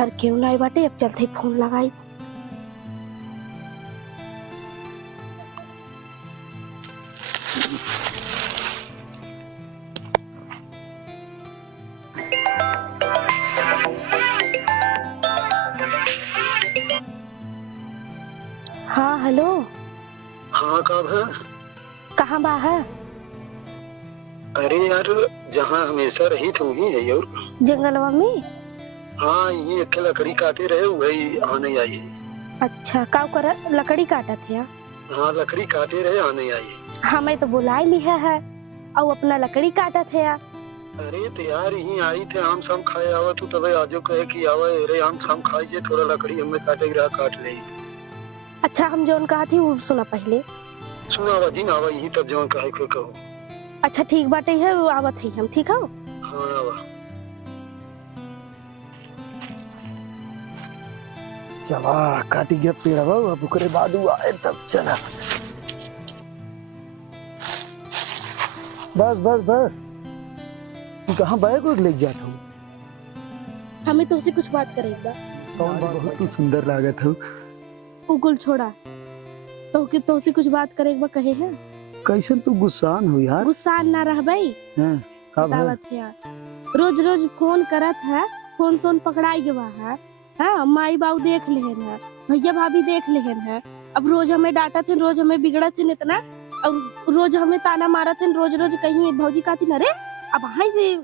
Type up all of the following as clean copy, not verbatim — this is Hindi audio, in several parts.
घर क्यों नहीं बाटे, अब चलते फोन लगाई। हाँ हेलो। हाँ कब है? कहाँ बा है? अरे यार जहाँ हमेशा रही थी वही है यार। जंगलवा में? हाँ ये एक लकड़ी काटे रहे वही आने आई। अच्छा का कर लकड़ी काटा थे? हाँ लकड़ी काटे रहे आने आई। हमें तो बुलाई लिया है और अपना लकड़ी काटा थे। अरे तो यार यही आई थे आम शाम खाए आवा तू तबे आजो कहे कि आवा अरे आम शाम खाई जे थोड़ा लकड़ी हमें काटे रहा काट ले। अच्छा हम जोन कहा थी वो सुना पहले। सुना आवा जी ना आवा यही तब जो कहे को कहो। अच्छा ठीक बाटे है वो आवत है हम ठीक हो। हाँ आवा। चला काटी गया पेड़वा अब ओकरे बाद उ आए तब चला। बस बस बस तू कहाँ बैग वैग ले जाता हूँ? हमें तो उसे कुछ बात करेगा। कौन बात? बहुत तू सुंदर लागत हो। उगुल छोड़ा तो कि तो उसे कुछ बात करेगा कहे है। कैसन तू गुस्सान हो यार? गुस्सा ना रह भाई। हाँ, कब है? दावत है रोज रोज फोन करत है, फोन सोन पकड़ाई गवा है। हाँ माई बाबू देख लेहन है, भैया भाभी देख लेहन है। अब रोज हमें डांटा थे, रोज हमें बिगड़त थे इतना और रोज हमें ताना मारा थे, रोज रोज कहीं भौजी काती न रे अब हाई से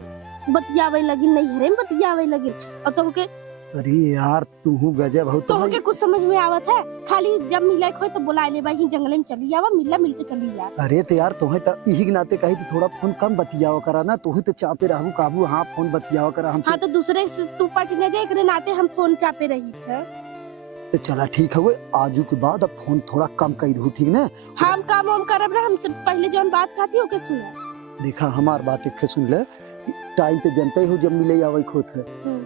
बतियावे लगी नहीं हरे में बतियावे लगी। अब तो के अरे यार तू गजब हो। तो के कुछ समझ में आवत है? खाली जब मिले खोए तो बुला ले भाई जंगले में चली जावा, मिलला मिलके चली जा। अरे तो यार तुम्हें तो यही नाते कही तो थोड़ा फोन कम बतियावा करा ना, तू तो चापे रहू काबू। हाँ फोन बतियावा करा हम। हाँ तो दूसरे से तू पट न जाए करे नाते हम फोन चापे रही थे। तो चला ठीक है आजू के बाद अब फोन थोड़ा कम कर दू ठीक ना। हम काम हम करब ना, हमसे पहले जो बात खाती हो के सुना। देखा हमार बात एक सुन ले, टाइम पे जनते हो जब मिले आवे खोत है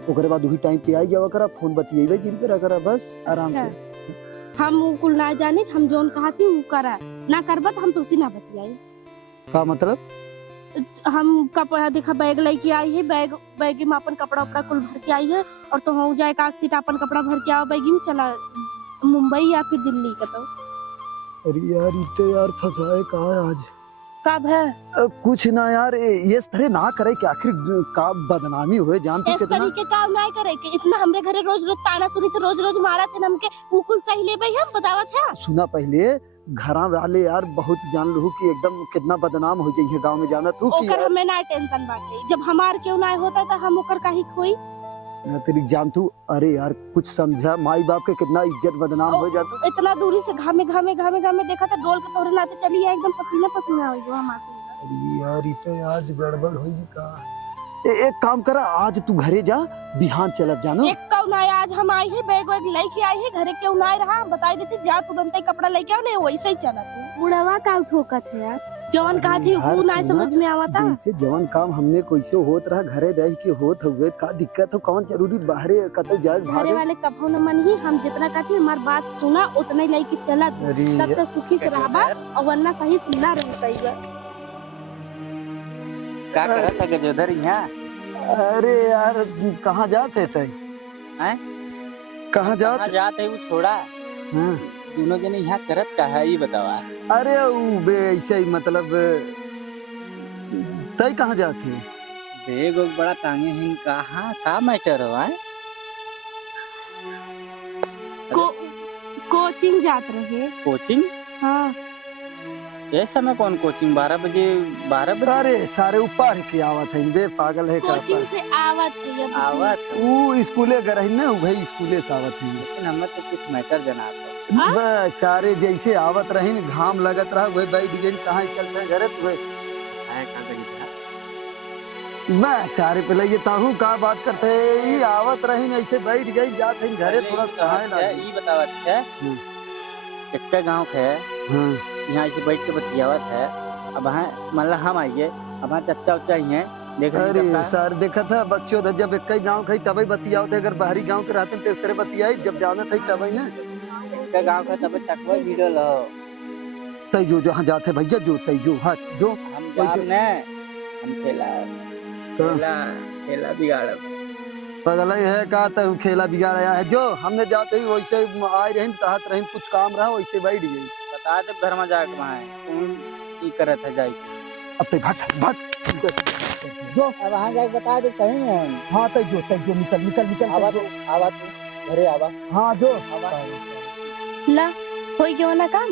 ओकरे बाद वही टाइम पे आई जावा करा, फोन बतियेबे जिनके करा बस आराम से। हम कुल ना जाने हम जोन कहा थी वो करा ना करबत हम तो उसी ना बतियाई। का मतलब? हम कपड़ा देखा बैग लेके आई है, बैग में अपन कपड़ा उपड़ा कुल भर के आई है और तो हो जाए एक सीट अपन कपड़ा भर के आओ बैग में चला मुंबई या फिर दिल्ली का। तो अरे यार इतने यार फंसाए कहा आज कब है? कुछ ना यार ये तरह ना करे कि आखिर का बदनामी हुए जानती इस कितना। तरीके काम ना करे कि इतना हमरे घरे रोज रोज ताना सुनी थे, रोज रोज मारा थे हमके मुकुल सही ले भाई हम बतावत है। सुना पहले घरा वाले यार बहुत जान लू कि एकदम कितना बदनाम हो जाइए गांव में जाना तू कि ओकर हमें ना टेंशन बाटे, जब हमार क्यों ना होता तो हम ओकर काहे खोई। तेरी जान तू। अरे यार कुछ समझा माई बाप के कितना इज्जत बदनाम हो जाता। इतना दूरी से घामे घामे घामे घामे देखा था डोल के तोरे नाते चली है एकदम पसीना पसीना हो गया हमारे। अरे यार इतने आज गड़बड़ हुई का। एक काम करा आज तू घरे जा, बिहान चलब जानो। एक क्यों ना आज हम आई है बैग वैग लेके आई है घरे क्यों ना रहा बता देती जा तुरंत ही कपड़ा लेके आओ नहीं वैसे ही चला तू। बुढ़वा का ठोकत है यार जवान कहा थी वो ना समझ में आवता। जैसे जवान काम हमने कैसे होत रहा घरे रह के होत हुए का दिक्कत हो कौन जरूरी बाहरे कतई जाए घरे वाले कभो न मन ही हम जितना कहती हमार बात सुना उतना ही लेके चला तब तक सुखी से रहबा और वरना सही से ना रह पाएगा। क्या करत है गजोदर यहाँ? अरे यार कहाँ जाते थे? हैं? कहाँ जाते वो छोड़ा। हाँ। दोनों जने यहाँ करत का है ये बतावा। अरे बे ऐसे ही मतलब तय कहाँ जाते? बेग बड़ा टांगे हैं कहाँ का मैटर हो? कोचिंग जात रहे। कोचिंग? हाँ। ये समय कौन कोचिंग? 12 बजे? अरे सारे ऊपर के आवत है बे पागल है का? कोचिंग से आवत वो स्कूले गए ना वही स्कूले से आवत है। लेकिन हमें तो कुछ मैटर जनाता बस सारे जैसे आवत रहे न घाम लगत रहा वही बैठ गए कहाँ चल रहे घर हुए बस सारे पहले ये ताहू का बात करते ही आवत रहे न ऐसे बैठ गई जाते हैं घरे थोड़ा सहाय ना। ये बतावा अच्छा एक गाँव है यहाँ ऐसे बैठ के बतियावत है। अब मतलब हम आइए अब चच्चा उच्चा ही है देख। अरे सर देखा था बच्चों जब एक गाँव खाई तभी बतियाओ थे, अगर बाहरी गाँव के रहते तो इस तरह बतियाई जब जाना था तभी ना गाँव का तब टकवा वीडियो लो तय जो जहाँ जाते भैया जो तय जो हट जो हम जाम ने हम खेला बिगाड़ पगला है का तो खेला बिगाड़ा है जो हमने जाते ही वैसे आए रहे तहत रहे कुछ काम रहा वैसे बैठ गई। बता दे घर में जाके वहाँ कौन की करत है जाके। अब तो भाग जो अब वहाँ जाके बता दे कहीं नहीं। हाँ तो जो निकल निकल निकल आवा तू आवा तू घरे आवा। हाँ जो ला होई गयो ना काम।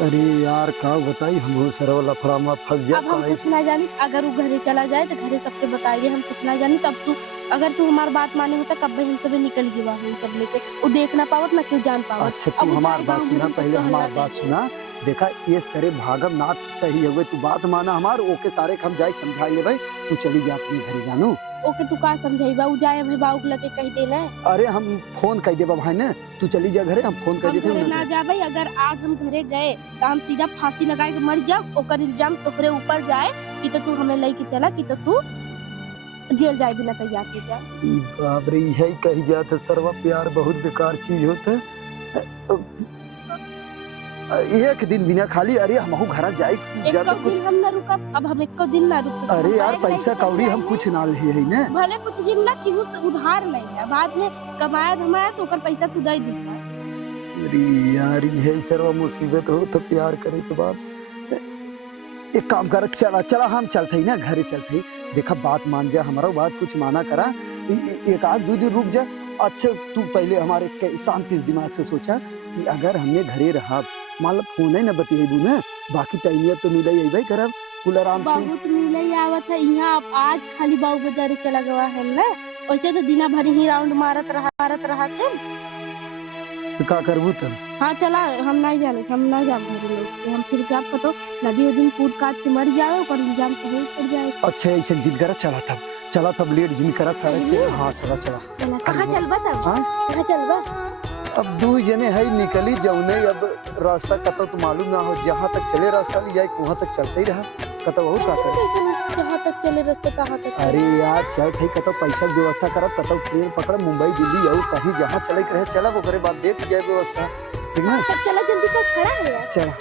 अरे यार का बताई हम सरवा लफड़ा में फंस जा। अब हम कुछ ना जानी, अगर वो घरे चला जाए तो घरे सबके बताइए हम कुछ ना जानी। तब तू अगर तू हमारी बात माने तो कब हम सब निकल गई वहाँ तब लेके वो देखना पावत ना क्यों जान पावत। अच्छा तू हमारी बात सुना, पहले हमारी बात सुना। देखा इस तरह भागम नाथ सही हुए तू बात माना हमार ओके सारे हम जाए समझाई ले भाई तू चली जा अपने घरे जानू। ओके तू का समझाई बाऊ जाए भाई बाऊ लगे कह देना। अरे हम फोन कह देबा भाई ने तू चली जा घरे हम फोन कर देते घरे ना जा भाई। अगर आज हम घरे गए तो हम सीधा फांसी लगाए के मर जा। ओकर इल्जाम तोहरे ऊपर जाए कि तो तू हमें लेके चला कि तो तू जेल जाए बिना तैयार के जा। बाप रे यही कही जात है सरवा प्यार बहुत बेकार चीज होता है। एक दिन बिना खाली अरे हम घर जाए कुछ हम ना रुका। अब हम एक दिन ना रुक। अरे यार पैसा कौड़ी हम कुछ ना ले है ना भले कुछ दिन ना कि उधार नहीं है बाद में कमाया धमाया तो ओकर पैसा तू दे देगा। अरे यार यही सरवा मुसीबत हो तो प्यार करे तो बात एक काम कर चला चला हम चलते ही ना घरे चलते ही। देखा बात मान जा हमारा बात कुछ माना करा एक आध दो दिन रुक जा। अच्छे तू पहले हमारे शांति दिमाग से सोचा कि अगर हमने घरे रहा मान लो फोन ही न बतिएबू ना बाकी टाइम तो मिले भाई करब कुल आराम से बहुत मिले आवत है यहाँ। अब आज खाली बाबू बाजारे चला गया है ना वैसे तो दिना भर ही राउंड मारत रहा थे। तो का करबू तब। हाँ चला हम नहीं जाने हम नहीं जा लोग हम फिर क्या पता नदी वो दिन कूद काट के मर जाए और इल्जाम कहीं पड़ जाए। अच्छा ऐसे जिद करा चला तब लेट जिन करा सारे चला। हाँ चला कहाँ चलबा तब। हाँ कहाँ चलबा अब दो जने है निकली जौने अब रास्ता कतो तो मालूम ना हो जहाँ तक चले रास्ता ले जाए वहाँ तक चलते ही रहा कतो बहुत का करे जहाँ तक चले रास्ते कहाँ तक। अरे यार चल ठीक कतो पैसा की व्यवस्था करब कतो ट्रेन पकड़ मुंबई दिल्ली और कहीं जहाँ चले रहे चला वो करे बाद देख जाए व्यवस्था ठीक ना। चला जल्दी कर खड़ा है यार। चला